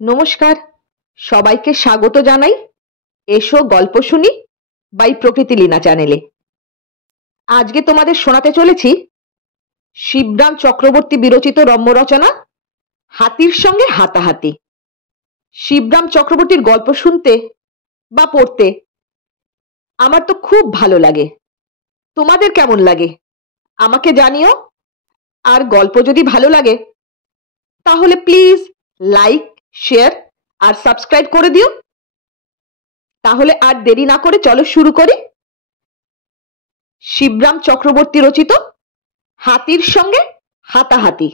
নমস্কার, সবাইকে স্বাগত জানাই। এসো গল্প শুনি বাই প্রকৃতি লীনা চ্যানেলে। আজকে তোমাদের শোনাতে চলেছি শিবরাম চক্রবর্তী বিরচিত রম্য রচনা হাতির সঙ্গে হাতাহাতি। শিবরাম চক্রবর্তীর গল্প শুনতে বা পড়তে আমার তো খুব ভালো লাগে। তোমাদের কেমন লাগে আমাকে জানিও। আর গল্প যদি ভালো লাগে তাহলে প্লিজ লাইক, শেয়ার আর সাবস্ক্রাইব করে দিও। তাহলে আর দেরি না করে চলো শুরু করি। শিবরাম চক্রবর্তী রচিত হাতির সঙ্গে হাতাহাতি।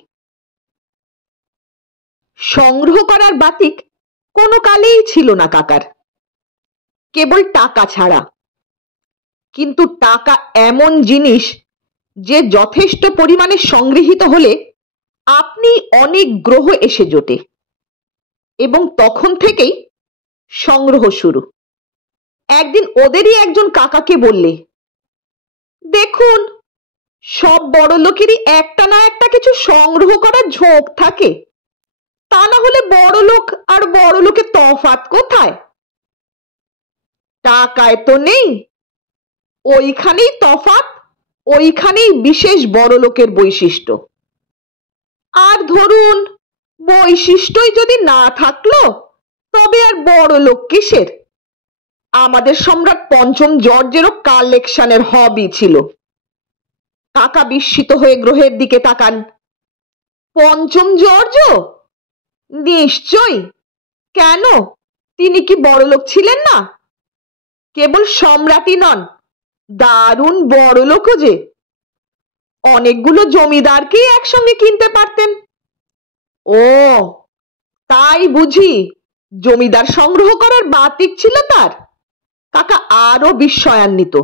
সংগ্রহ করার বাতিক কোনো কালেই ছিল না কাকার, কেবল টাকা ছাড়া। কিন্তু টাকা এমন জিনিস যে যথেষ্ট পরিমাণে সংগৃহীত হলে আপনি অনেক গ্রহ এসে জোটে, এবং তখন থেকেই সংগ্রহ শুরু। একদিন ওদেরই একজন কাকাকে বললে, দেখুন, সব বড় লোকেরই একটা না একটা কিছু সংগ্রহ করার ঝোঁক থাকে, তা না হলে বড় লোক আর বড় লোকের তফাৎ কোথায়? টাকায় তো নেই, ওইখানেই তফাৎ, ওইখানেই বিশেষ বড় লোকের বৈশিষ্ট্য। আর ধরুন, বৈশিষ্ট্যই যদি না থাকলো তবে আর বড় লোক কিসের? আমাদের সম্রাট পঞ্চম জর্জেরও কালেকশনের হবি ছিল। কাকা বিস্মিত হয়ে গ্রহের দিকে তাকান। পঞ্চম জর্জ? নিশ্চয়ই। কেন, তিনি কি বড়লোক ছিলেন না? কেবল সম্রাটই নন, দারুণ বড়লোকও যে। অনেকগুলো জমিদারকেই একসঙ্গে কিনতে পারতেন। ও, তাই বুঝি জমিদার সংগ্রহ করার বাতিক ছিল তার? কাকা আরো বিস্ময়ান্বিত।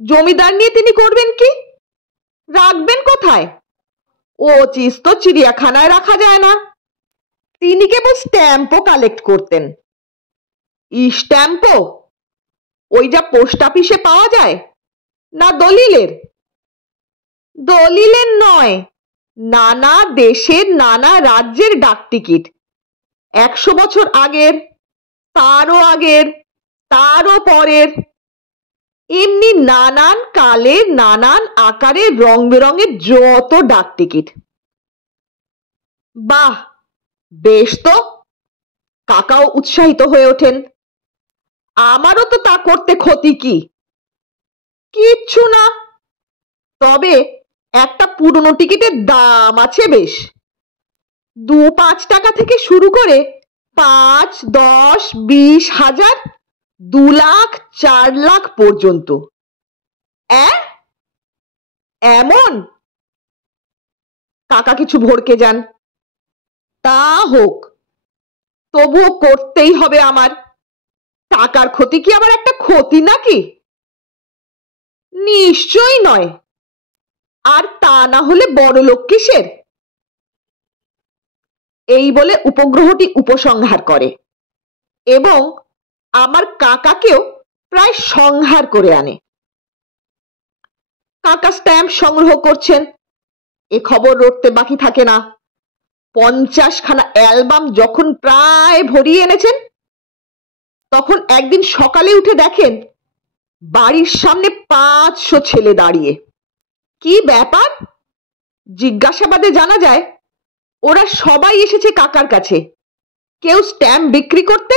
জমিদার নিয়ে তিনি করবেন কি? রাখবেন কোথায়? ও চিজ তো চিড়িয়াখানায় রাখা যায় না। তিনি কেবল স্ট্যাম্পও কালেক্ট করতেন। স্ট্যাম্পও? ওই যা পোস্ট অফিসে পাওয়া যায়, না দলিলের? দলিলের নয়, নানা দেশের নানা রাজ্যের ডাক টিকিট। 100 বছর আগের, তারও আগের, তারও পরের, এমনি নানান কালের নানান আকারের রং বেরঙের যত ডাক টিকিট। বাহ, বেশ তো। কাকাও উৎসাহিত হয়ে ওঠেন। আমারও তো তা করতে ক্ষতি কি? কিচ্ছু না, তবে একটা পুরনো টিকিটের দাম আছে বেশ। 2-5 টাকা থেকে শুরু করে 5, 10, 20 হাজার, 2 লাখ, 4 লাখ পর্যন্ত। এমন? কাকা কিছু ভড়কে যান। তা হোক, তবুও করতেই হবে আমার। টাকার ক্ষতি কি আবার একটা ক্ষতি নাকি? নিশ্চয়ই নয়। আর তা না হলে বড় লোক কিসের? এই বলে উপগ্রহটি উপসংহার করে এবং আমার কাকাকেও প্রায় সংহার করে আনে। কাকা স্ট্যাম্প সংগ্রহ করছেন, এ খবর রটতে বাকি থাকে না। 50 খানা অ্যালবাম যখন প্রায় ভরিয়ে এনেছেন, তখন একদিন সকালে উঠে দেখেন বাড়ির সামনে 500 ছেলে দাঁড়িয়ে। কি ব্যাপার? জিজ্ঞাসাবাদে জানা যায় ওরা সবাই এসেছে কাকার কাছে, কেউ স্ট্যাম্প বিক্রি করতে,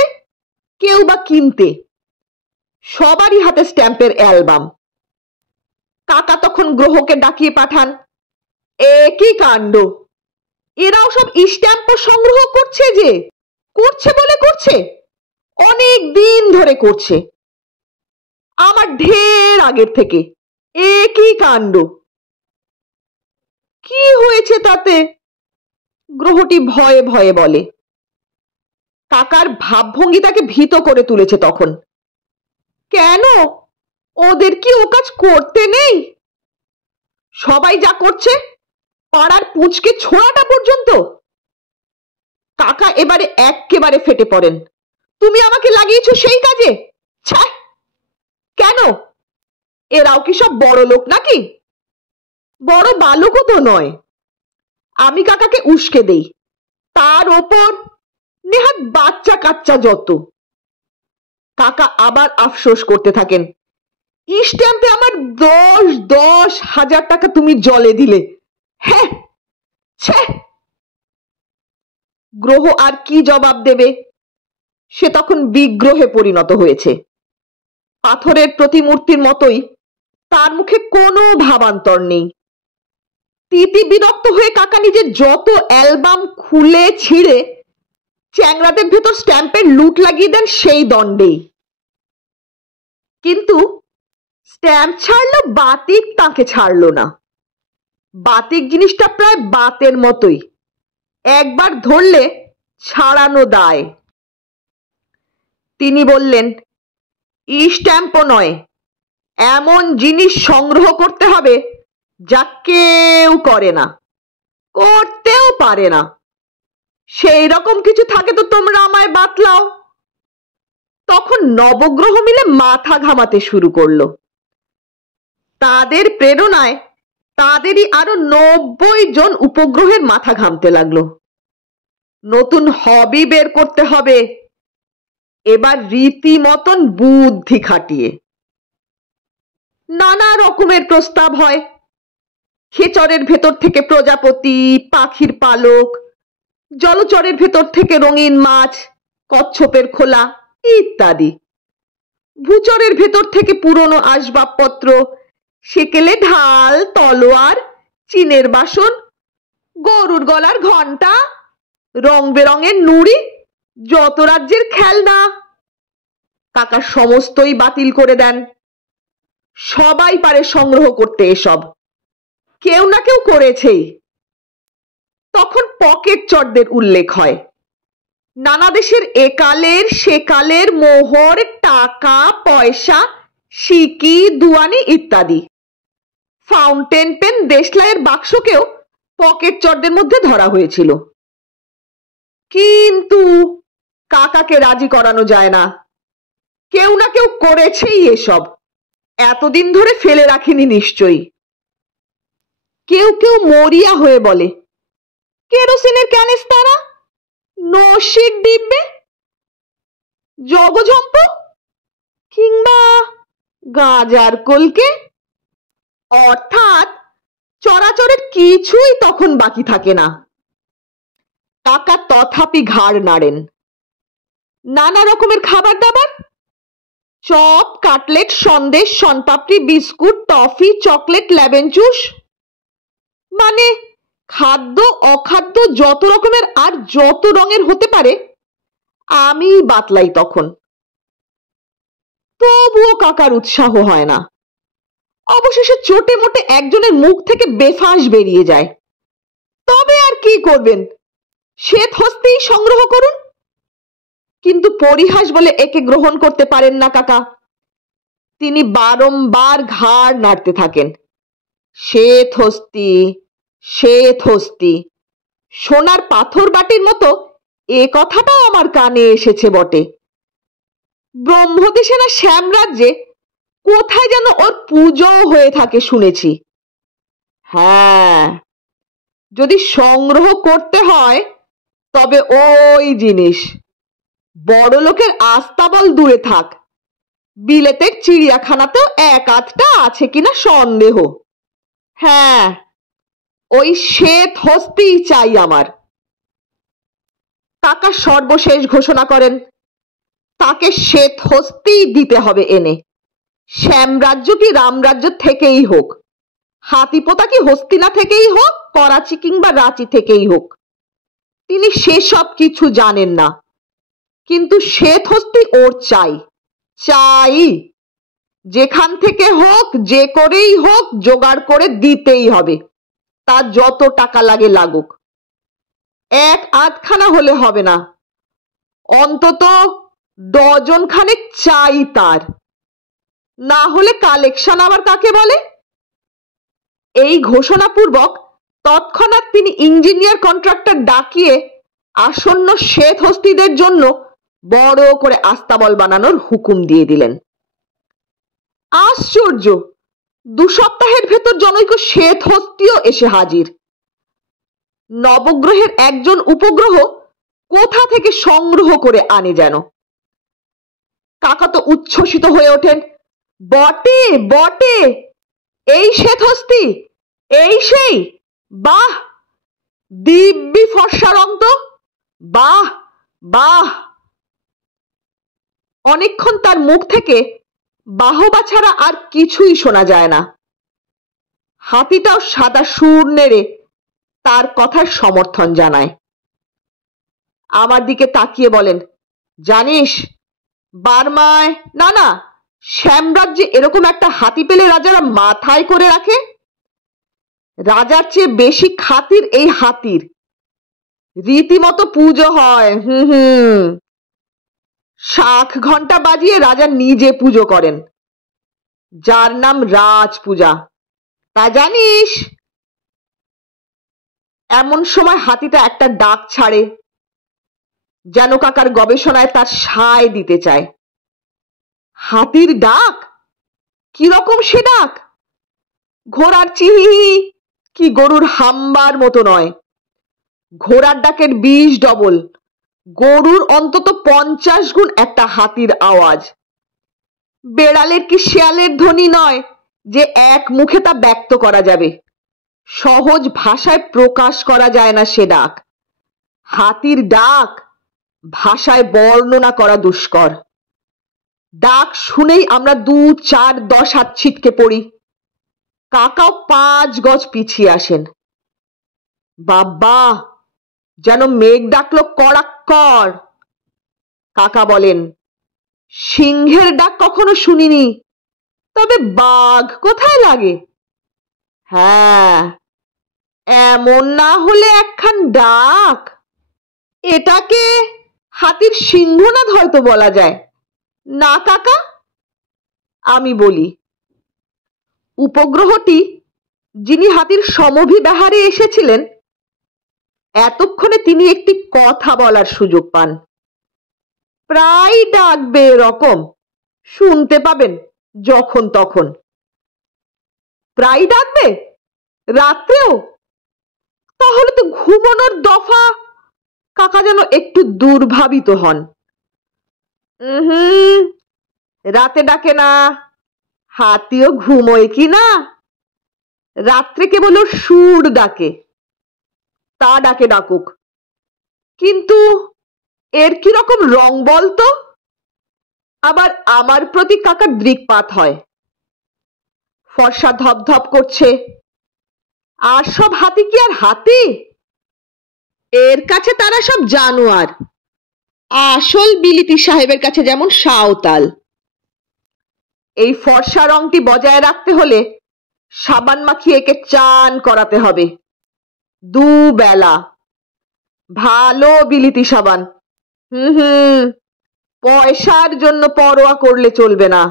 কেউ বা কিনতে। সবারই হাতে স্ট্যাম্পের অ্যালবাম। কাকা তখন গ্রহকে ডাকিয়ে পাঠান। একই কাণ্ড, এরাও সব স্ট্যাম্প সংগ্রহ করছে যে। করছে বলে করছে, অনেক দিন ধরে করছে, আমার ঢের আগের থেকে। একই কাণ্ড। কি হয়েছে তাতে? গ্রহটি ভয়ে ভয়ে বলে। কাকার ভাবভঙ্গি তাকে ভীত করে তুলেছে তখন। কেন, ওদের কি ও কাজ করতে নেই? সবাই যা করছে, পাড়ার পুচকে ছোড়াটা পর্যন্ত। কাকা এবারে একেবারে ফেটে পড়েন। তুমি আমাকে লাগিয়েছো সেই কাজে? ছ্যাঃ, কেন, এরাও কি সব বড় লোক নাকি? বড় বালকও তো নয়। আমি কাকাকে উস্কে দেই, তার ওপর নেহাত বাচ্চা কাচ্চা যত। কাকা আবার আফসোস করতে থাকেন, স্ট্যাম্পে আমার 10,000 টাকা তুমি জলে দিলে। হ্যাঁ, গ্রহ আর কি জবাব দেবে? সে তখন বিগ্রহে পরিণত হয়েছে। পাথরের প্রতিমূর্তির মতোই, তার মুখে কোনো ভাবান্তর নেই। তিতি বিরক্ত হয়ে কাকা নিজের যত অ্যালবাম খুলে ছিঁড়ে চ্যাংড়াদের ভেতর স্ট্যাম্পের লুট লাগিয়ে দেন সেই দণ্ডেই। কিন্তু স্ট্যাম্প ছাড়লো, বাতিক তাকে ছাড়লো না। বাতিক জিনিসটা প্রায় বাতের মতোই, একবার ধরলে ছাড়ানো দায়। তিনি বললেন, স্ট্যাম্পও নয়, এমন জিনিস সংগ্রহ করতে হবে যা কেউ করে না, করতেও পারে না। সেই রকম কিছু থাকে তো তোমরা আমায় বাতলাও। তখন নবগ্রহ মিলে মাথা ঘামাতে শুরু করলো। তাদের প্রেরণায় তাদেরই আরো 90 জন উপগ্রহের মাথা ঘামতে লাগলো। নতুন হবি বের করতে হবে, এবার রীতিমতন বুদ্ধি খাটিয়ে। নানা রকমের প্রস্তাব হয়। খেচরের ভেতর থেকে প্রজাপতি, পাখির পালক, জলচরের ভেতর থেকে রঙিন মাছ, কচ্ছপের খোলা ইত্যাদি। ভূচরের ভেতর থেকে পুরনো আসবাবপত্র, সেকেলে ঢাল, তলোয়ার, চিনের বাসন, গরুর গলার ঘন্টা, রং বেরঙের নুড়ি, যত রাজ্যের খেলনা। কাকা সমস্তই বাতিল করে দেন। সবাই পারে সংগ্রহ করতে এসব, কেউ না কেউ করেছেই। তখন পকেট চরদের উল্লেখ হয়। নানা দেশের একালের সেকালের মোহর, টাকা পয়সা, সিকি, দুয়ানি ইত্যাদি। ফাউন্টেন পেন, দেশলাইয়ের বাক্সকেও পকেট চরদের মধ্যে ধরা হয়েছিল। কিন্তু কাকাকে রাজি করানো যায় না। কেউ না কেউ করেছেই এসব, এতদিন ধরে ফেলে রাখিনি নিশ্চয়ই। কেউ কেউ মরিয়া হয়ে বলে, কেরোসিনের ক্যানিস্তারা, নসির ডিব্বে, জগঝম্প কিংবা গাজার কলকে। অর্থাৎ চরাচরের কিছুই তখন বাকি থাকে না। কাকা তথাপি ঘাড় নাড়েন। নানা রকমের খাবার দাবার, chop, cutlet, sandesh, sonpapdi, biscuit, toffee, chocolate, lemon juice, মানে খাদ্য অখাদ্য যত রকমের আর যত রঙের হতে পারে আমি বাতলাই তখন। তবুও কাকার উৎসাহ হয় না। অবশেষে চোটে মোটে একজনের মুখ থেকে বেফাঁস বেরিয়ে যায়, তবে আর কি করবেন, শ্বেত হস্তেই সংগ্রহ করুন। কিন্তু পরিহাস বলে একে গ্রহণ করতে পারেন না কাকা। তিনি বারংবার ঘাড় নাড়তে থাকেন। শ্বেত হস্তি, শ্বেত হস্তি, সোনার পাথর বাটির মতো এ কথাটাও আমার কানে এসেছে বটে। ব্রহ্মদেশে না শ্যামরাজ্যে কোথায় যেন ওর পুজো হয়ে থাকে শুনেছি। হ্যাঁ, যদি সংগ্রহ করতে হয় তবে ওই জিনিস। বড় লোকের আস্তাবল দূরে থাক, বিলেতের চিড়িয়াখানাতেও এক আধটা আছে কিনা সন্দেহ। হ্যাঁ, ওই শ্বেত হস্তি চাই আমার। কাকা সর্বশেষ ঘোষণা করেন, তাকে শ্বেত হস্তি দিতে হবে এনে, শ্যামরাজ্য কি রামরাজ্য থেকেই হোক, হাতিপোতা কি হস্তিনা থেকেই হোক, করাচি কিংবা রাঁচি থেকেই হোক। তিনি সেসব কিছু জানেন না, কিন্তু শ্বেত হস্তি ওর চাই, চাই। যেখান থেকে হোক, যে করেই হোক, জোগাড় করে দিতেই হবে, তার যত টাকা লাগে লাগুক। এক আধখানা হলে হবে না, অন্তত ডজন খানেক চাই তার, না হলে কালেকশন আবার কাকে বলে? এই ঘোষণাপূর্বক তৎক্ষণাৎ তিনি ইঞ্জিনিয়ার কন্ট্রাক্টর ডাকিয়ে আসন্ন শ্বেত হস্তিদের জন্য বড় করে আস্তাবল বানানোর হুকুম দিয়ে দিলেন। আশ্চর্য, 2 সপ্তাহের ভেতর জনৈক শ্বেত হস্তিও এসে হাজির। নবগ্রহের একজন উপগ্রহ কোথা থেকে সংগ্রহ করে আনে যেন। কাকা তো উচ্ছ্বসিত হয়ে ওঠেন, বটে বটে, এই শ্বেতহস্তি, এই সেই, বাহ, দিব্যি ফর্সা রং তো, বাহ বাহ। অনেকক্ষণ তার মুখ থেকে বাহবা ছাড়া আর কিছুই শোনা যায় না। হাতিটাও সাদা সুর নেড়ে তার কথার সমর্থন জানায়। আমার দিকে তাকিয়ে বলেন, জানিস বার্মায়, না না, শ্যামরাজ্যে এরকম একটা হাতি পেলে রাজারা মাথায় করে রাখে। রাজার চেয়ে বেশি খাতির এই হাতির, রীতিমতো পুজো হয়। শাঁখ ঘন্টা বাজিয়ে রাজা নিজে পুজো করেন, যার নাম রাজ পূজা, তা জানিস? এমন সময় হাতিটা একটা ডাক ছাড়ে, যেন কাকার গবেষণায় তার সায় দিতে চায়। হাতির ডাক? কিরকম সে ডাক? ঘোড়ার চিহি কি গরুর হাম্বার মতো নয়, ঘোড়ার ডাকের 20 ডবল, গরুর অন্তত 50 গুণ একটা হাতির আওয়াজ। বেড়ালের কি শেয়ালের ধ্বনি নয় যে এক মুখে তা ব্যক্ত করা যাবে, সহজ ভাষায় প্রকাশ করা যায় না সে ডাক। হাতির ডাক ভাষায় বর্ণনা করা দুষ্কর। ডাক শুনেই আমরা 2, 4, 10 হাত ছিটকে পড়ি। কাকাও 5 গজ পিছিয়ে আসেন। বাবা, যেন মেঘ ডাকলো কড়াক্কর। কাকা বলেন, সিংহের ডাক কখনো শুনিনি, তবে বাঘ কোথায় লাগে? হ্যাঁ, এমন না হলে একখান ডাক। এটাকে হাতির সিংহনাদ হয়তো বলা যায় না কাকা? আমি বলি, উপগ্রহটি যিনি হাতির সমভিব্যাহারে এসেছিলেন, এতক্ষণে তিনি একটি কথা বলার সুযোগ পান। প্রায় ডাকবে এরকম, শুনতে পাবেন যখন তখন। প্রায় ডাকবে? রাত্রেও? তাহলে তো ঘুমানোর দফা। কাকা যেন একটু দুর্ভাবিত হন। রাতে ডাকে না, হাতিও ঘুমোয় কি না? রাত্রে কেবল সুর ডাকে, তা ডাকে ডাকুক, কিন্তু এর কিরকম রং বলতো? আবার আমার প্রতি কাকার দৃকপাত হয়। ফর্সা ধপধপ করছে। আর সব হাতি কি আর হাতি? এর কাছে তারা সব জানোয়ার, আসল বিলিতি সাহেবের কাছে যেমন সাঁওতাল। এই ফর্সা রংটি বজায় রাখতে হলে সাবান মাখিয়ে একে চান করাতে হবে 2 বেলা, ভালো বিলিতি সাবান। পয়সার জন্য পরোয়া করলে চলবে না,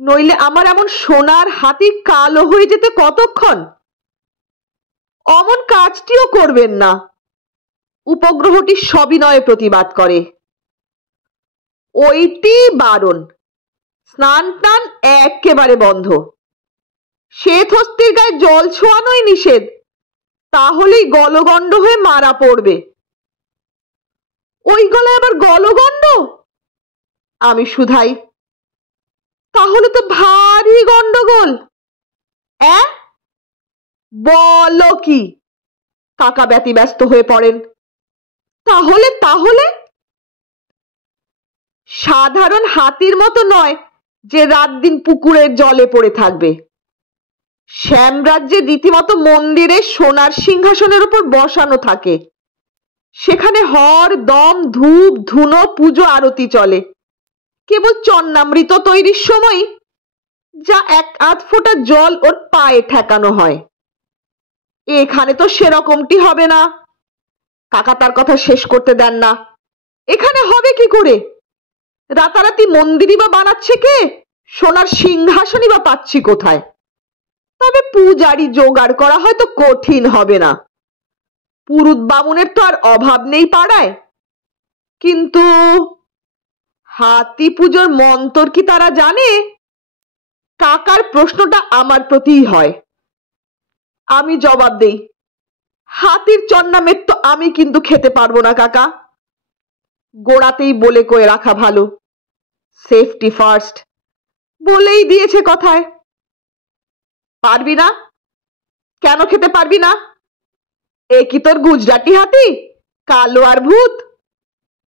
নইলে আমার এমন সোনার হাতি কালো হয়ে যেতে কতক্ষণ। অমন কাজটিও করবেন না, উপগ্রহটি সবিনয়ে প্রতিবাদ করে। ওইটি বারণ, স্নান টান একেবারে বন্ধ। শ্বেতহস্তির গায়ে জল ছোঁয়ানোই নিষেধ, তাহলেই গলগণ্ড হয়ে মারা পড়বে। ওই গলায় আবার গলগণ্ড? আমি শুধাই, তাহলে তো ভারী গন্ডগোল। বলো কি? কাকা ব্যতিব্যস্ত হয়ে পড়েন। তাহলে তাহলে সাধারণ হাতির মতো নয় যে রাত দিন পুকুরের জলে পড়ে থাকবে। শ্যামরাজ্যে রীতিমতো মন্দিরে সোনার সিংহাসনের উপর বসানো থাকে, সেখানে হর দম ধূপ ধুনো পুজো আরতি চলে, কেবল চন্নামৃত তৈরির সময় যা 1-8 ফোঁটা জল ওর পায়ে ঠেকানো হয়। এখানে তো সেরকমটি হবে না। কাকা তার কথা শেষ করতে দেন না। এখানে হবে কি করে? রাতারাতি মন্দিরই বা বানাচ্ছে কে? সোনার সিংহাসনই বা পাচ্ছি কোথায়? তবে পূজারি জোগাড় করা হয়তো কঠিন হবে না, পুরুত বামুনের তো আর অভাব নেই পাড়ায়। কিন্তু হাতি পুজোর মন্তর কি তারা জানে? কাকার প্রশ্নটা আমার প্রতিই হয়। আমি জবাব দেই, হাতির চন্নামের তো আমি কিন্তু খেতে পারবো না কাকা। গোড়াতেই বলে কয়ে রাখা ভালো, সেফটি ফার্স্ট বলেই দিয়েছে কথায়। পারবি না? কেন খেতে পারবি না? এ কি তোর গুজরাটি হাতি, কালো আর ভূত?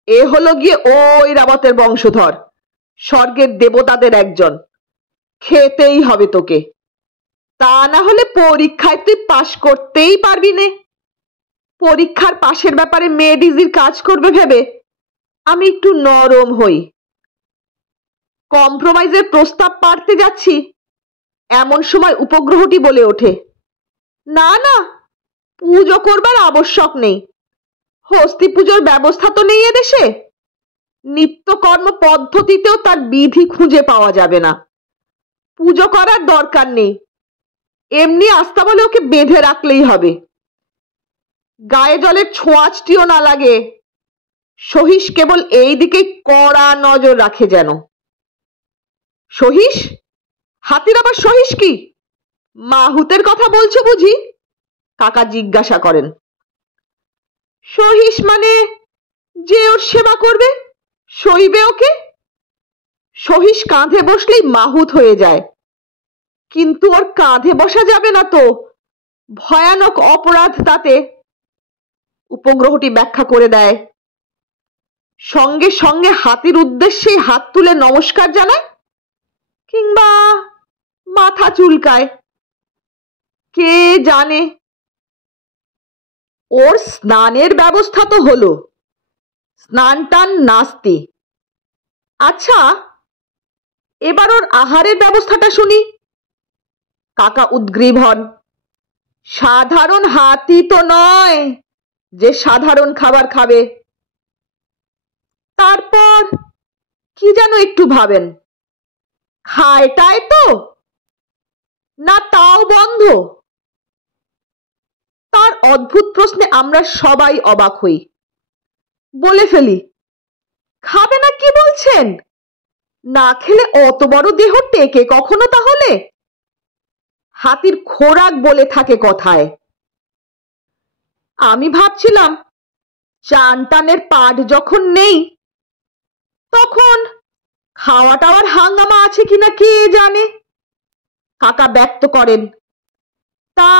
এ হলো গিয়ে ওই রাবতের বংশধর, স্বর্গের দেবতাদের একজন। খেতেই হবে তোকে, তা না হলে পরীক্ষায় তুই পাশ করতেই পারবি নে। পরীক্ষার পাশের ব্যাপারে মেডিজির কাজ করবে ভেবে আমি একটু নরম হই। কম্প্রোমাইজের প্রস্তাব পাড়তে যাচ্ছি, এমন সময় উপগ্রহটি বলে ওঠে, না না, পুজো করবার আবশ্যক নেই। হস্তি পুজোর ব্যবস্থা তো নেই এদেশে। নিত্যকর্ম পদ্ধতিতেও তার বিধি খুঁজে পাওয়া যাবে না। পুজো করার দরকার নেই, এমনি আস্থা বলে ওকে বেঁধে রাখলেই হবে। গায়ে জলের ছোঁয়াচটিও না লাগে। সহিস কেবল এই দিকে কড়া নজর রাখে যেন। সহিস? হাতির আবার সহিস কি? মাহুতের কথা বলছো বুঝি? কাকা জিজ্ঞাসা করেন। সহিস মানে যে ওর সেবা করবে, সইবে ওকে। সহিস কাঁধে বসলেই মাহুত হয়ে যায়, কিন্তু ওর কাঁধে বসা যাবে না তো, ভয়ানক অপরাধ তাতে। উপগ্রহটি ব্যাখ্যা করে দেয়। সঙ্গে সঙ্গে হাতির উদ্দেশ্যেই হাত তুলে নমস্কার জানায়, কিংবা মাথা চুলকায়, কে জানে। ওর স্নানের ব্যবস্থা তো হলো, স্নান টান নাস্তি। আচ্ছা, এবার ওর আহারের ব্যবস্থাটা শুনি। কাকা উদ্গ্রীব হন। সাধারণ হাতি তো নয় যে সাধারণ খাবার খাবে। তারপর কি যেন একটু ভাবেন, খায়টায় তো না, তাও বন্ধ? তার অদ্ভুত প্রশ্নে আমরা সবাই অবাক হই। বলে ফেলি, খাবে না কি বলছেন? না খেলে অত বড় দেহ টেকে কখনো তাহলে? হাতির খোরাক বলে থাকে কথায়। আমি ভাবছিলাম চান টানের পাট যখন নেই, তখন খাওয়া টাওয়ার হাঙ্গামা আছে কিনা কে জানে। কাকা ব্যক্ত করেন, তা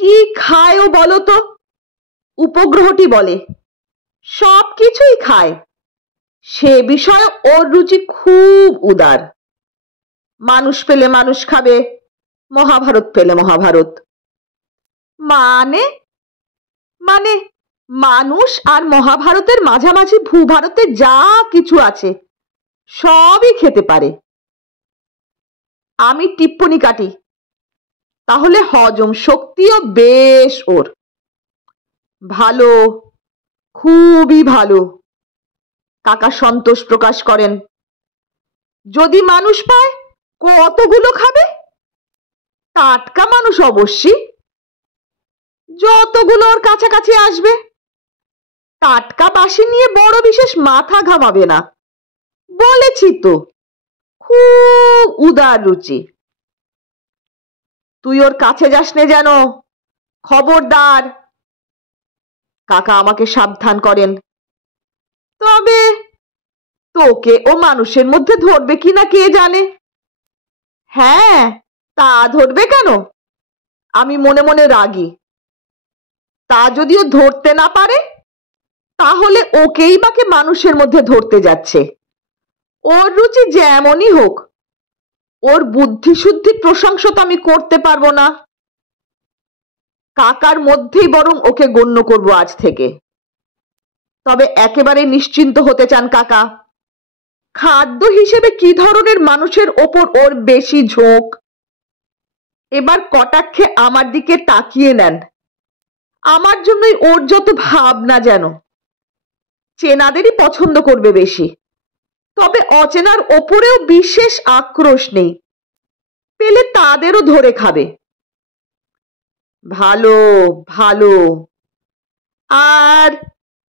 কি খায়ও বলো তো? উপগ্রহটি বলে, সব কিছুই খায়। সে বিষয়ে ওর রুচি খুব উদার। মানুষ পেলে মানুষ খাবে, মহাভারত পেলে মহাভারত। মানে মানে মানুষ আর মহাভারতের মাঝামাঝি ভূভারতে যা কিছু আছে সবই খেতে পারে। আমি টিপ্পনি কাটি, তাহলে হজম শক্তিও বেশ ওর। ভালো, খুবই ভালো। কাকা সন্তোষ প্রকাশ করেন। যদি মানুষ পায় কতগুলো খাবে? টাটকা মানুষ অবশ্যই, যতগুলো ওর কাছাকাছি আসবে। টাটকা বাসি নিয়ে বড় বিশেষ মাথা ঘামাবে না, বলেছি তো, খুব উদার রুচি। তুই ওর কাছে যাস নে যেন, খবরদার। কাকা আমাকে সাবধান করেন। তবে তোকে ও মানুষের মধ্যে ধরবে কিনা কে জানে। হ্যাঁ, তা ধরবে কেন? আমি মনে মনে রাগি। তা যদিও ধরতে না পারে, তাহলে ওকেই বাকে মানুষের মধ্যে ধরতে যাচ্ছে। ওর রুচি যেমনই হোক, ওর বুদ্ধি শুদ্ধির প্রশংসা তো আমি করতে পারবো না। কাকার মধ্যেই বরং ওকে গণ্য করব আজ থেকে। তবে একেবারে নিশ্চিন্ত হতে চান কাকা, খাদ্য হিসেবে কি ধরনের মানুষের ওপর ওর বেশি ঝোঁক। এবার কটাক্ষে আমার দিকে তাকিয়ে নেন। আমার জন্যই ওর যত ভাবনা যেন। চেনাদেরই পছন্দ করবে বেশি, তবে অচেনার ওপরেও বিশেষ আক্রোশ নেই। পেলে তাদেরও ধরে খাবে। ভালো ভালো। আর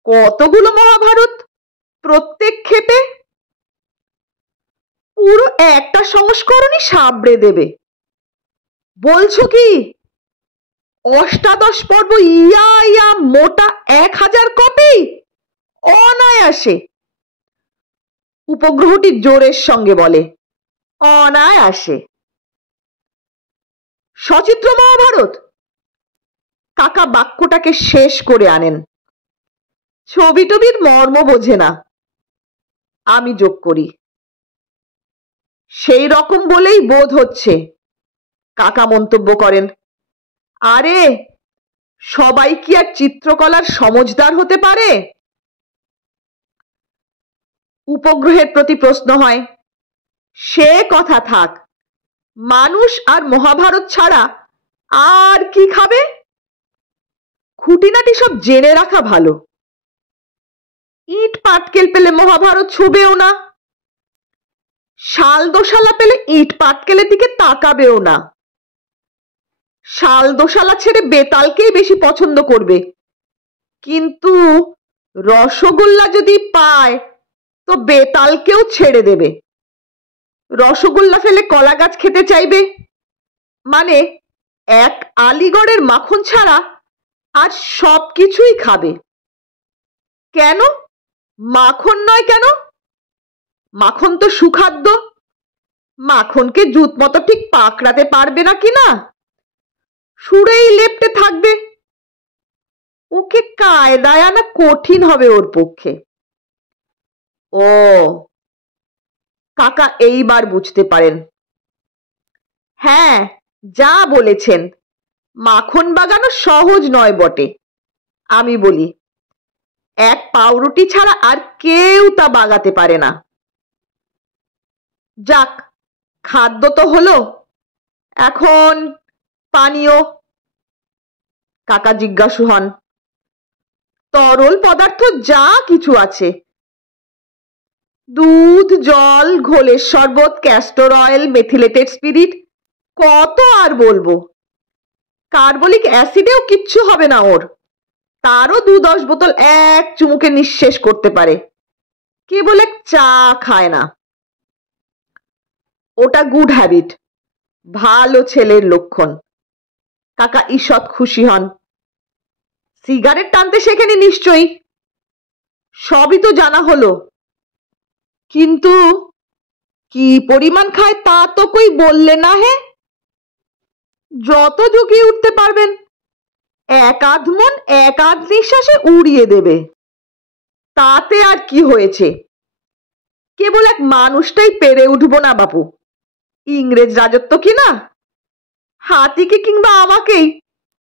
কতগুলো মহাভারত প্রত্যেক ক্ষেপে? পুরো একটা সংস্করণই সাবড়ে দেবে। বলছো কি? অষ্টাদশ পর্ব ইয়া ইয়া মোটা 1000 কপি অনায়াসে। উপগ্রহটি জোরের সঙ্গে বলে, অনায়াসে। সচিত্র মহাভারত? কাকা বাক্যটাকে শেষ করে আনেন। ছবি টবির মর্ম বোঝে না। আমি যোগ করি, সেই রকম বলেই বোধ হচ্ছে। কাকা মন্তব্য করেন, আরে সবাই কি আর চিত্রকলার সমজদার হতে পারে? উপগ্রহের প্রতি প্রশ্ন হয়, সে কথা থাক, মানুষ আর মহাভারত ছাড়া আর কি খাবে? খুঁটিনাটি সব জেনে রাখা ভালো। ইট পাটকেল পেলে মহাভারত ছুবেও না, শাল দোশালা পেলে ইট পাটকেলের দিকে তাকাবেও না। শাল দোশালা ছেড়ে বেতালকেই বেশি পছন্দ করবে, কিন্তু রসগোল্লা যদি পায় তো বেতালকেও ছেড়ে দেবে। রসগোল্লা ফেলে কলা গাছ খেতে চাইবে, মানে এক আলিগড়ের মাখন ছাড়া আর সব কিছুই খাবে। কেন মাখন নয়? কেন? মাখন তো সুখাদ্য। মাখনকে জুত মতো ঠিক পাকড়াতে পারবে না কিনা, সুরেই লেপ্টে থাকবে। ওকে কায়দায় আনা কঠিন হবে ওর পক্ষে। ও, কাকা এইবার বুঝতে পারেন। হ্যাঁ, যা বলেছেন, মাখন বাগানো সহজ নয় বটে। আমি বলি, এক পাউরুটি ছাড়া আর কেউ তা বাগাতে পারে না। যাক, খাদ্য তো হলো, এখন পানীয়। কাকা জিজ্ঞাসু হন, তরল পদার্থ যা কিছু আছে, দুধ, জল, ঘোলের শরবত, ক্যাস্টর অয়েল, মেথিলেটেড স্পিরিট, কত আর বলবো। কার্বলিক অ্যাসিডেও কিচ্ছু হবে না ওর, তারও 2-10 বোতল এক চুমুকে নিঃশেষ করতে পারে, কেবল এক চা খায় না। ওটা গুড হ্যাবিট, ভালো ছেলের লক্ষণ। কাকা ঈষৎ খুশি হন। সিগারেট টানতে শেখেনি নিশ্চয়ই? সবই তো জানা হলো, কিন্তু কি পরিমাণ খায় তা তো কই বললে না। হে, যত ঝুঁকিয়ে উঠতে পারবেন, এক আধ মন এক আধ নিঃশ্বাসে উড়িয়ে দেবে, তাতে আর কি হয়েছে? কেবল এক মানুষটাই পেরে উঠবো না বাপু, ইংরেজ রাজত্ব কিনা। হাতিকে কিংবা আমাকেই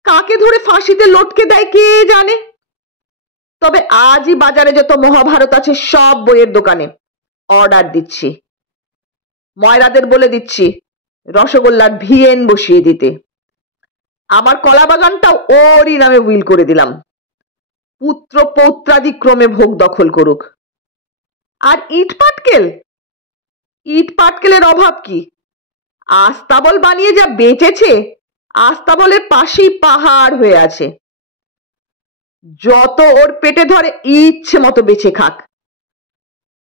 কাকে ধরে ফাঁসিতে লটকে দেয় কে জানে। তবে আজই বাজারে যত মহাভারত আছে সব বইয়ের দোকানে অর্ডার দিচ্ছি। ময়রাদের বলে দিচ্ছি রসগোল্লার ভিয়েন বসিয়ে দিতে। আমার কলা বাগানটাও ওরই নামে উইল করে দিলাম, পুত্র পৌত্রাদি ক্রমে ভোগ দখল করুক। আর ইট পাটকেল? ইট পাটকেলের অভাব কি? আস্তাবল বানিয়ে যা বেঁচেছে, আস্তাবলের পাশেই পাহাড় হয়ে আছে। যত ওর পেটে ধরে ইচ্ছে মতো বেঁচে খাক,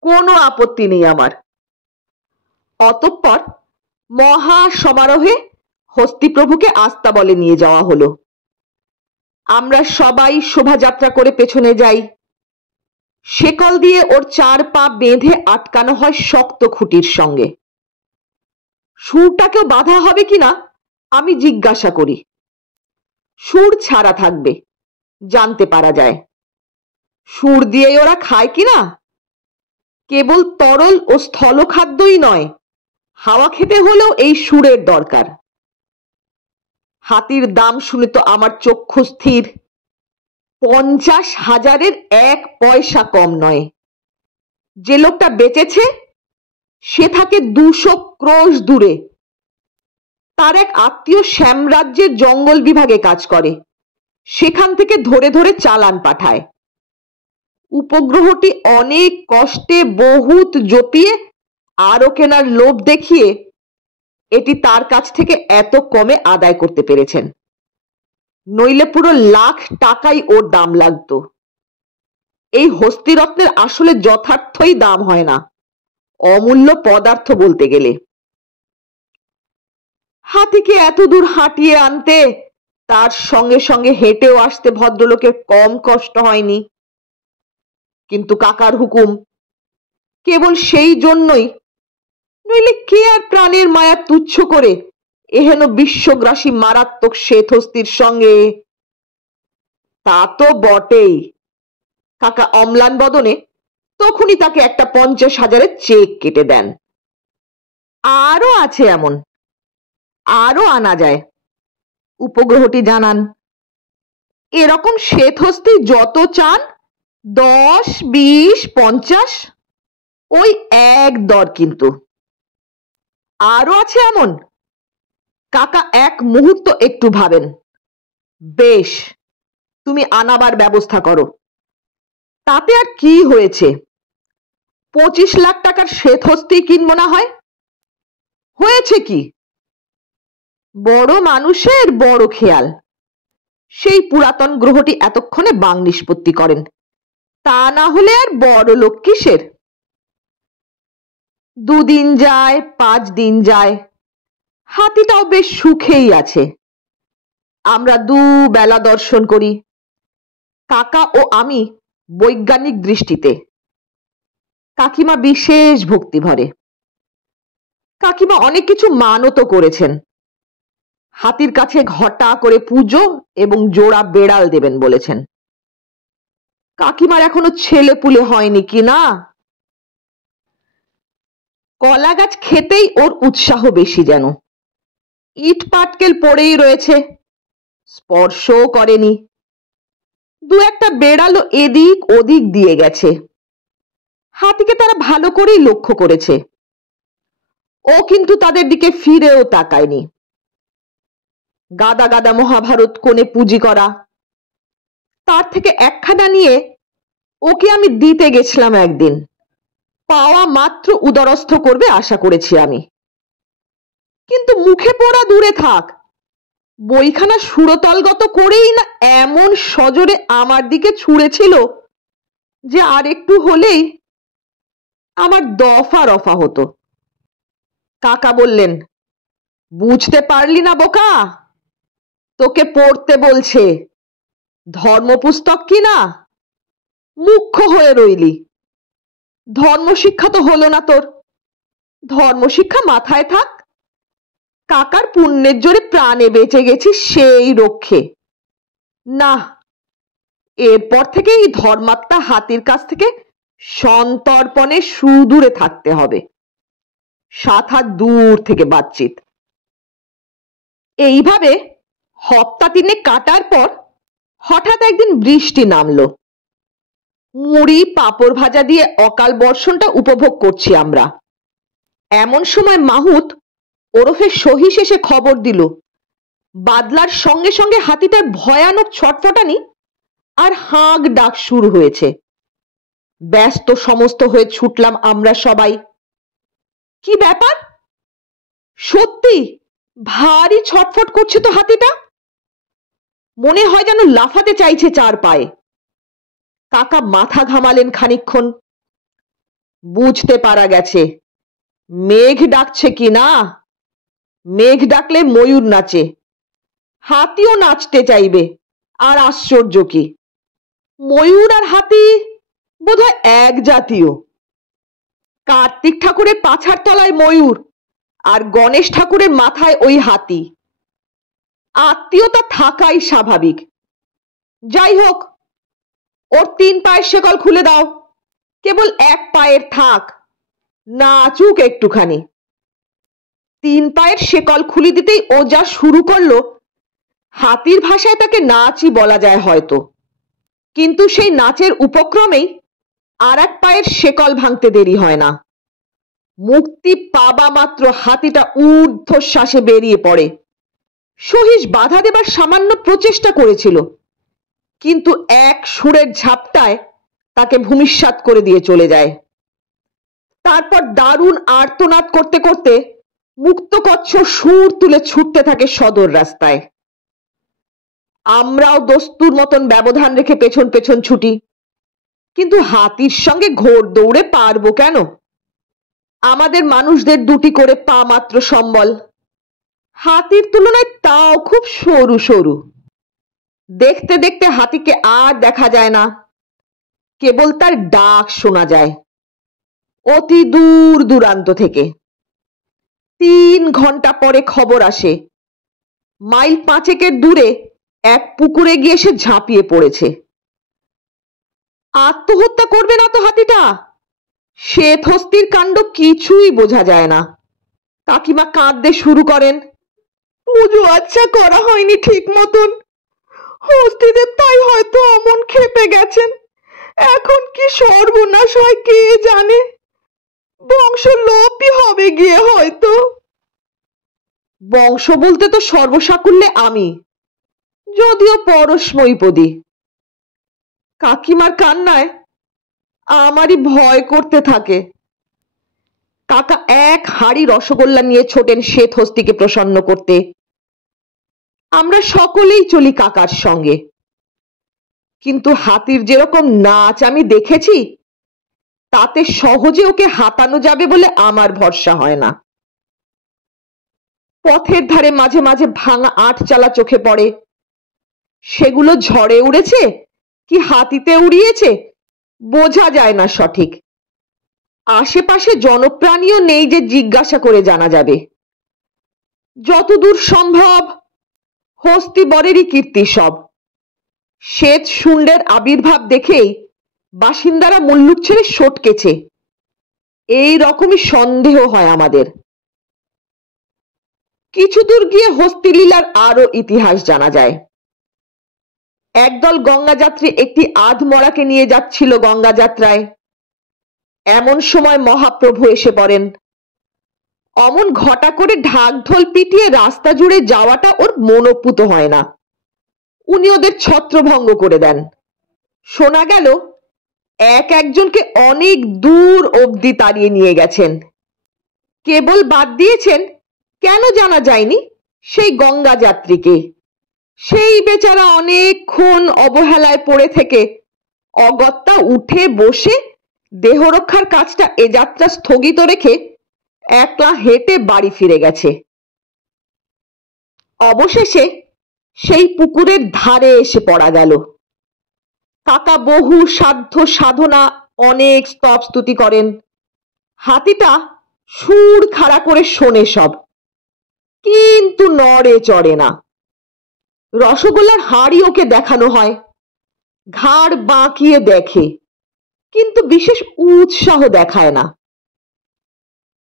কোনো আপত্তি নেই আমার। অতঃপর মহা সমারোহে হস্তিপ্রভুকে আস্তাবলে নিয়ে যাওয়া হলো। আমরা সবাই শোভাযাত্রা করে পেছনে যাই। শেকল দিয়ে ওর 4 পা বেঁধে আটকানো হয় শক্ত খুঁটির সঙ্গে। সুরটাকেও বাধা হবে কিনা আমি জিজ্ঞাসা করি। সুর ছাড়া থাকবে, জানতে পারা যায়। সুর দিয়ে ওরা খায় কিনা? কেবল তরল ও স্থল খাদ্যই নয়, হাওয়া খেতে হলেও এই সুরের দরকার। হাতির দাম শুনে তো আমার চক্ষু স্থির। 50,000-এর 1 পয়সা কম নয়। যে লোকটা বেচেছে সে থাকে 200 ক্রোশ দূরে। তার এক আত্মীয় শ্যামরাজ্যের জঙ্গল বিভাগে কাজ করে, সেখান থেকে ধরে ধরে চালান পাঠায়। উপগ্রহটি অনেক কষ্টে বহুত জপিয়ে আরো কেনার লোভ দেখিয়ে এটি তার কাছ থেকে এত কমে আদায় করতে পেরেছেন, নইলে পুরো লাখ টাকাই ওর দাম লাগতো। এই হস্তিরত্নের আসলে যথার্থই দাম হয় না, অমূল্য পদার্থ বলতে গেলে। হাতিকে এত দূর হাঁটিয়ে আনতে তার সঙ্গে সঙ্গে হেঁটেও আসতে ভদ্রলোকের কম কষ্ট হয়নি। কিন্তু কাকার হুকুম, কেবল সেই জন্যই, নইলে কে আর প্রাণের মায়া তুচ্ছ করে এহেন বিশ্বগ্রাসী মারাত্মক শ্বেতহস্তির সঙ্গে। তা তো বটেই। কাকা অম্লান বদনে তখনই তাকে একটা 50,000-এর চেক কেটে দেন। আরো আছে এমন, আরো আনা যায়। উপগ্রহটি জানান, এরকম শ্বেতহস্তি যত চান, 10, 20, 50 ওই এক দর কিন্তু। আরো আছে এমন। কাকা এক মুহূর্ত একটু ভাবেন। বেশ, তুমি আনাবার ব্যবস্থা করো। তাতে আর কি হয়েছে? 25 লাখ টাকার শ্বেতহস্তি কিনবো না হয়। হয়েছে কি? বড় মানুষের বড় খেয়াল। সেই পুরাতন গ্রহটি এতক্ষণে বাং নিষ্পত্তি করেন, তা না হলে আর বড় লোক কিসের? 2 দিন যায়, 5 দিন যায়, হাতিটাও বেশ সুখেই আছে। আমরা 2 বেলা দর্শন করি, কাকা ও আমি বৈজ্ঞানিক দৃষ্টিতে। কাকিমা বিশেষ ভক্তি ভরে। কাকিমা অনেক কিছু মানতও করেছেন। হাতির কাছে ঘটা করে পুজো এবং জোড়া বেড়াল দেবেন বলেছেন। কাকিমার এখনো ছেলে পুলে হয়নি কি না। কলা গাছ খেতেই ওর উৎসাহ বেশি যেন। ইট পাটকেল পড়েই রয়েছে, স্পর্শও করেনি। 2-1টা বেড়ালও এদিক ওদিক দিয়ে গেছে। হাতিকে তারা ভালো করেই লক্ষ্য করেছে। ও কিন্তু তাদের দিকে ফিরেও তাকায়নি। গাদা গাদা মহাভারত কোণে পুঁজি করা, তার থেকে একখানা নিয়ে ওকে আমি দিতে গেছিলাম একদিন। পাওয়া মাত্র উদরস্থ করবে আশা করেছি আমি। কিন্তু মুখে পড়া দূরে থাক, বইখানা সুরতলগত করেই না এমন সজোরে আমার দিকে ছুঁড়েছিল যে আর একটু হলেই আমার দফা রফা হতো। কাকা বললেন, বুঝতে পারলি না বোকা? তোকে পড়তে বলছে, ধর্মপুস্তক কি না? মুখ্য হয়ে রইলি। ধর্মশিক্ষা তো হলো না তোর। ধর্মশিক্ষা মাথায় থাক। কাকার পুণ্যের জোরে প্রাণে বেঁচে গেছি সেই রক্ষে। না, এরপর থেকে এই ধর্মাত্মা হাতির কাছ থেকে সন্তর্পণে সুদূরে থাকতে হবে। 7 হাত দূর থেকে বাতচিত। এইভাবে হপ্তা 3 কাটার পর হঠাৎ একদিন বৃষ্টি নামলো। মুড়ি পাঁপড় ভাজা দিয়ে অকাল বর্ষণটা উপভোগ করছি আমরা। এমন সময় মাহুত ওরফে সহিস এসে খবর দিল, বাদলার সঙ্গে সঙ্গে হাতিটার ভয়ানক ছটফটানি আর হাঁক ডাক শুরু হয়েছে। ব্যস্ত সমস্ত হয়ে ছুটলাম আমরা সবাই। কি ব্যাপার? সত্যি ভারী ছটফট করছে তো হাতিটা। মনে হয় যেন লাফাতে চাইছে 4 পায়ে। কাকা মাথা ঘামালেন খানিকক্ষণ। বুঝতে পারা গেছে, মেঘ ডাকছে কি না। মেঘ ডাকলে ময়ূর নাচে, হাতিও নাচতে চাইবে। আর আশ্চর্য কি, ময়ূর আর হাতি বোধহয় এক জাতীয়। কার্তিক ঠাকুরের পাছার তলায় ময়ূর আর গণেশ ঠাকুরের মাথায় ওই হাতি। আত্মীয়তা থাকাই স্বাভাবিক। যাই হোক, ওর 3 পায়ের শেকল খুলে দাও, কেবল 1 পায়ের থাক, নাচুক একটুখানি। 3 পায়ের শেকল খুলে দিতেই ও যা শুরু করলো, হাতির ভাষায় তাকে নাচই বলা যায় হয়তো। কিন্তু সেই নাচের উপক্রমেই আর 1 পায়ের শেকল ভাঙতে দেরি হয় না। মুক্তি পাবা মাত্র হাতিটা ঊর্ধ্বশ্বাসে বেরিয়ে পড়ে। সহিস বাধা দেবার সামান্য প্রচেষ্টা করেছিল, কিন্তু এক সুরের ঝাপটায় তাকে ভূমিসাৎ করে দিয়ে চলে যায়। তারপর দারুণ আর্তনাদ করতে করতে মুক্তকচ্ছ সুর তুলে ছুটতে থাকে সদর রাস্তায়। আমরাও দস্তুর মতন ব্যবধান রেখে পেছন পেছন ছুটি, কিন্তু হাতির সঙ্গে ঘোর দৌড়ে পারবো কেন? আমাদের মানুষদের 2টি করে পা মাত্র সম্বল, হাতির তুলনায় তাও খুব সরু সরু। দেখতে দেখতে হাতিকে আর দেখা যায় না, কেবল তার ডাক শোনা যায় অতি দূর দূরান্ত থেকে। 3 ঘন্টা পরে খবর আসে, মাইল 5 দূরে এক পুকুরে গিয়ে সে ঝাঁপিয়ে পড়েছে। আত্মহত্যা করবে না তো হাতিটা? শ্বেত হস্তির কাণ্ড কিছুই বোঝা যায় না। কাকিমা কাঁদতে শুরু করেন, পুজো আচ্ছা করা হয়নি ঠিক মতন, হস্তিদের তাই হয়তো অমন খেপে গেছেন। এখন কি সর্বনাশ হয় কে জানে, বংশ লোপই হবে গিয়ে হয়তো। বংশ বলতে তো সর্বসাকুল্যে আমি, যদিও পরশময়ীপদী। কাকিমার কান্নায় আমারই ভয় করতে থাকে। কাকা এক হাঁড়ি রসগোল্লা নিয়ে ছোটেন শ্বেত হস্তিকে প্রসন্ন করতে। আমরা সকলেই চলি কাকার সঙ্গে, কিন্তু হাতির যেরকম নাচ আমি দেখেছি, তাতে সহজে ওকে হাতানো যাবে বলে আমার ভরসা হয় না। পথের ধারে মাঝে মাঝে ভাঙা আটচালা চোখে পড়ে, সেগুলো ঝড়ে উড়েছে কি হাতিতে উড়িয়েছে বোঝা যায় না সঠিক। আশেপাশে জনপ্রাণীও নেই যে জিজ্ঞাসা করে জানা যাবে। যতদূর সম্ভব হস্তি বরেরই কীর্তি সব। শ্বেত শুন্ডের আবির্ভাব দেখেই বাসিন্দারা মুল্লুক ছেড়ে সটকেছে, এই রকমই সন্দেহ হয় আমাদের। কিছু দূর গিয়ে হস্তিলীলার আরো ইতিহাস জানা যায়। একদল গঙ্গা যাত্রী একটি আধমরাকে নিয়ে যাচ্ছিল গঙ্গা যাত্রায়। এমন সময় মহাপ্রভু এসে পড়েন। অমন ঘটা করে ঢাক ঢোল পিটিয়ে রাস্তা জুড়ে যাওয়াটা ওর মনোপুত হয় না। উনি ওদের ছত্রভঙ্গ করে দেন। শোনা গেল একজনকে অনেক দূর অবধি তাড়িয়ে নিয়ে গেছেন, কেবল বাদ দিয়েছেন কেন জানা যায়নি সেই গঙ্গা যাত্রীকে। সেই বেচারা অনেকক্ষণ অবহেলায় পড়ে থেকে অগত্যা উঠে বসে দেহরক্ষার কাজটা এ যাত্রা স্থগিত রেখে একলা হেঁটে বাড়ি ফিরে গেছে। অবশেষে সেই পুকুরের ধারে এসে পড়া গেল। কাকা বহু সাধ্য সাধনা অনেক স্তব স্তুতি করেন। হাতিটা সুর খাড়া করে শোনে সব, কিন্তু নড়ে চড়ে না। রসগোল্লার হাঁড়ি ওকে দেখানো হয়, ঘাড় বাঁকিয়ে দেখে, কিন্তু বিশেষ উৎসাহ দেখায় না।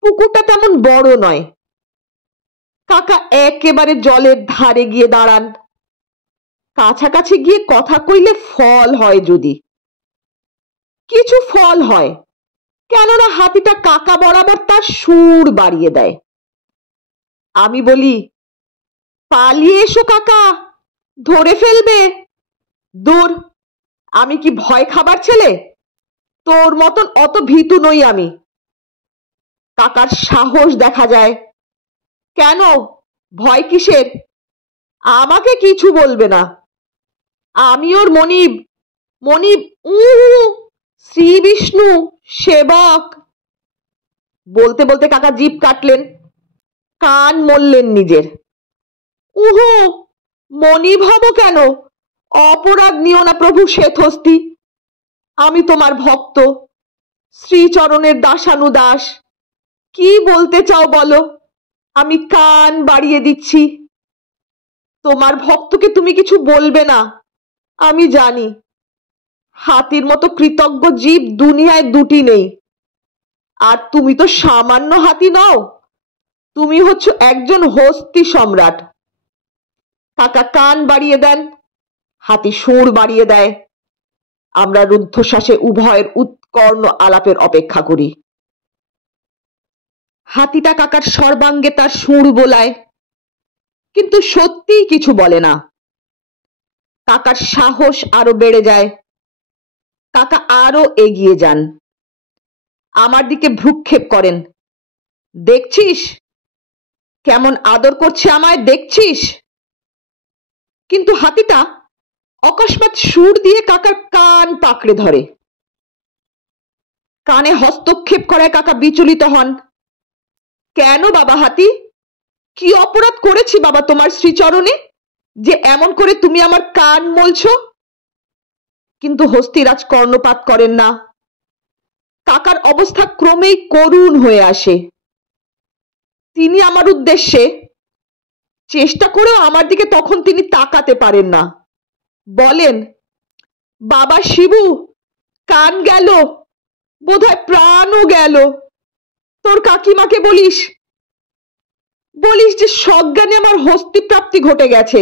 পুকুরটা তেমন বড় নয়। কাকা একেবারে জলের ধারে গিয়ে দাঁড়ান। কাছাকাছি গিয়ে কথা কইলে ফল হয় যদি। কিছু ফল হয়, কেননা হাতিটা কাকা বরাবর তার সুর বাড়িয়ে দেয়। আমি বলি, পালিয়ে এসো কাকা, ধরে ফেলবে। দূর, আমি কি ভয় খাবার ছেলে? তোর মতন অত ভীতু নই আমি। কাকার সাহস দেখা যায়। কেন, ভয় কিসের? আমাকে কিছু বলবে না, আমি ওর মনিব। মনিব শ্রী বিষ্ণু সেবক। বলতে বলতে কাকা জিভ কাটলেন, কান মরলেন নিজের। মনিব হব কেন? অপরাধ নিও না প্রভু শ্বেতহস্তি। আমি তোমার ভক্ত, শ্রীচরণের দাসানুদাস। কি বলতে চাও বলো, আমি কান বাড়িয়ে দিচ্ছি। তোমার ভক্তকে তুমি কিছু বলবে না, আমি জানি। হাতির মতো কৃতজ্ঞ জীব দুনিয়ায় দুটি নেই। আর তুমি তো সামান্য হাতি নও, তুমি হচ্ছ একজন হস্তি সম্রাট। কাকা কান বাড়িয়ে দেন, হাতি সুর বাড়িয়ে দেয়। আমরা রুদ্ধশ্বাসে উভয়ের উৎকর্ণ আলাপের অপেক্ষা করি। হাতিটা কাকার সর্বাঙ্গে তার সুর বোলায়, কিন্তু সত্যিই কিছু বলে না। কাকার সাহস আরো বেড়ে যায়। কাকা আরো এগিয়ে যান, আমার দিকে ভ্রুক্ষেপ করেন। দেখছিস কেমন আদর করছে আমায়, দেখছিস? কিন্তু হাতিটা অকস্মাৎ সুর দিয়ে কাকার কান পাকড়ে ধরে। কানে হস্তক্ষেপ করায় কাকা বিচলিত হন। কেন বাবা হাতি, কি অপরাধ করেছি বাবা তোমার শ্রীচরণে? যে এমন করে তুমি আমার কান মলছ? কিন্তু হস্তিরাজ কর্ণপাত করেন না। কাকার অবস্থা ক্রমেই করুণ হয়ে আসে। তিনি আমার উদ্দেশ্যে চেষ্টা করেও আমার দিকে তখন তিনি তাকাতে পারেন না। বলেন, বাবা শিবু, কান গেল, বোধহয় প্রাণও গেল। তোর কাকিমাকে বলিস যে সজ্ঞানে আমার হস্তি প্রাপ্তি ঘটে গেছে।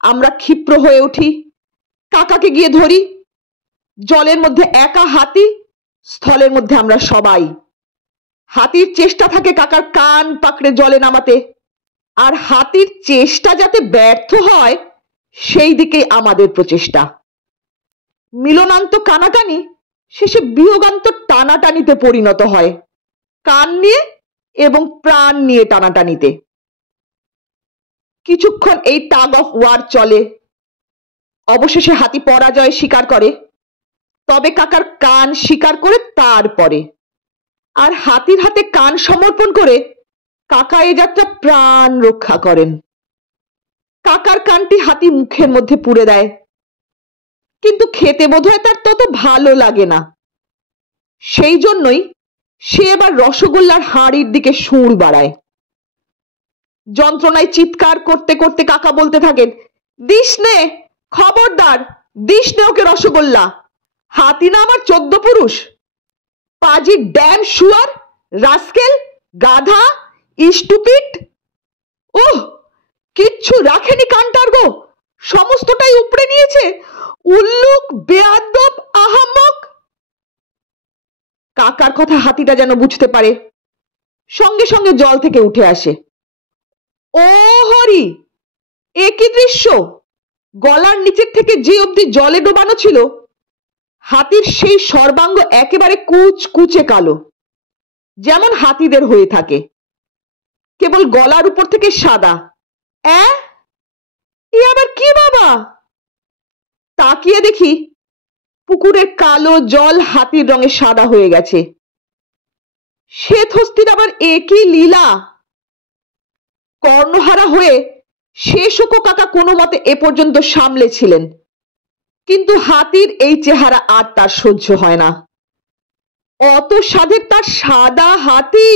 আমরা ক্ষিপ্র হয়ে উঠি, কাকাকে গিয়ে ধরি। জলের মধ্যে একা হাতি, স্থলের মধ্যে আমরা সবাই। হাতির চেষ্টা থাকে কাকার কান পাকড়ে জলে নামাতে, আর হাতির চেষ্টা যাতে ব্যর্থ হয় সেই দিকেই আমাদের প্রচেষ্টা। মিলনান্ত কানাকানি শেষে বিয়োগান্ত টানাটানিতে পরিণত হয়, কান নিয়ে এবং প্রাণ নিয়ে টানাটানিতে। কিছুক্ষণ এই টাগ অফ ওয়ার চলে। অবশেষে হাতি পরাজয় স্বীকার করে, তবে কাকার কান স্বীকার করে তারপরে। আর হাতির হাতে কান সমর্পণ করে কাকা এ যাত্রা প্রাণ রক্ষা করেন। কাকার কানটি হাতি মুখের মধ্যে পুরে দেয়, কিন্তু খেতে বোধহয় তার তত ভালো লাগে না। সেই জন্যই সে এবার রসগোল্লার হাঁড়ির দিকে সুর বাড়ায়। যন্ত্রণায় চিৎকার করতে করতে কাকা বলতে থাকেন, দিস নে, খবরদার দিস নে ওকে রসগোল্লা। হাতি না আমার 14 পুরুষ। পাজি ড্যাম শুয়ার, রাস্কেল, গাধা, স্টুপিড। ওহ, কিচ্ছু রাখেনি কানটার গো, সমস্তটাই উপড়ে নিয়েছে। উল্লুক, বেয়াদব, আহাম্মক। কাকার কথা হাতিটা যেন বুঝতে পারে, সঙ্গে সঙ্গে জল থেকে উঠে আসে। ও হরি, এ কি দৃশ্য! গলার নিচের থেকে যে অবধি জলে ডোবানো ছিল, হাতির সেই সর্বাঙ্গ একেবারে কুচকুচে কালো, যেমন হাতিদের হয়ে থাকে। কেবল গলার উপর থেকে সাদা। এ আবার কি বাবা? তাকিয়ে দেখি পুকুরের কালো জল হাতির রঙে সাদা হয়ে গেছে। শ্বেত হস্তির আবার একই লীলা! কর্ণহারা হয়ে শেষকো কাকা কোনো মতে এ পর্যন্ত সামলেছিলেন, কিন্তু হাতির এই চেহারা আর তার সহ্য হয় না। অত সাধের তার সাদা হাতি!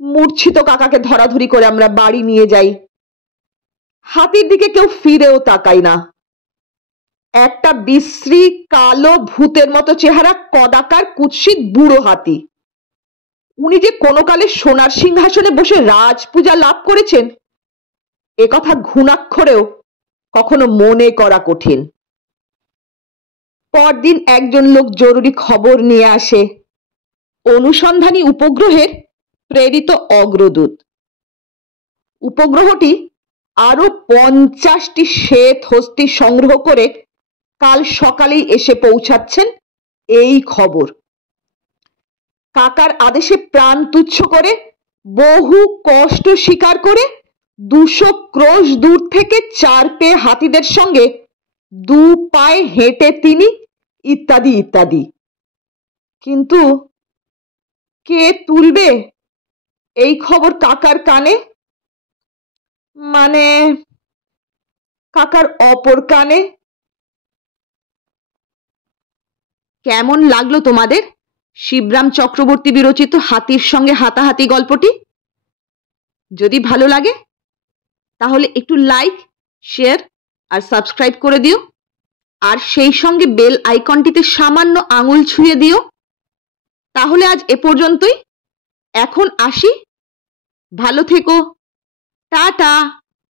মূর্ছিত কাকাকে ধরাধরি করে আমরা বাড়ি নিয়ে যাই। হাতির দিকে কেউ ফিরেও তাকাই না। একটা বিশ্রী কালো ভূতের মতো চেহারা কদাকার কুৎসিত বুড়ো হাতি। উনি যে কোনো কালে সোনার সিংহাসনে বসে রাজপূজা লাভ করেছেন, এ কথা ঘুণাক্ষরেও কখনো মনে করা কঠিন। পরদিন একজন লোক জরুরি খবর নিয়ে আসে, অনুসন্ধানী উপগ্রহের প্রেরিত অগ্রদূত। উপগ্রহটি আরো 50টি শ্বেত হস্তি সংগ্রহ করে কাল সকালেই এসে পৌঁছাচ্ছেন, এই খবর। কাকার আদেশে প্রাণ তুচ্ছ করে, বহু কষ্ট স্বীকার করে 200 ক্রোশ দূর থেকে 4 পেয়ে হাতিদের সঙ্গে 2 পায়ে হেঁটে তিনি, ইত্যাদি ইত্যাদি। কিন্তু কে তুলবে এই খবর কাকার কানে? মানে কাকার অপর কানে? কেমন লাগলো তোমাদের শিবরাম চক্রবর্তী বিরচিত হাতির সঙ্গে হাতাহাতি গল্পটি? যদি ভালো লাগে তাহলে একটু লাইক, শেয়ার আর সাবস্ক্রাইব করে দিও, আর সেই সঙ্গে বেল আইকনটিতে সামান্য আঙুল ছুঁয়ে দিও। তাহলে আজ এ পর্যন্তই। এখন আসি, ভালো থেকো, টাটা।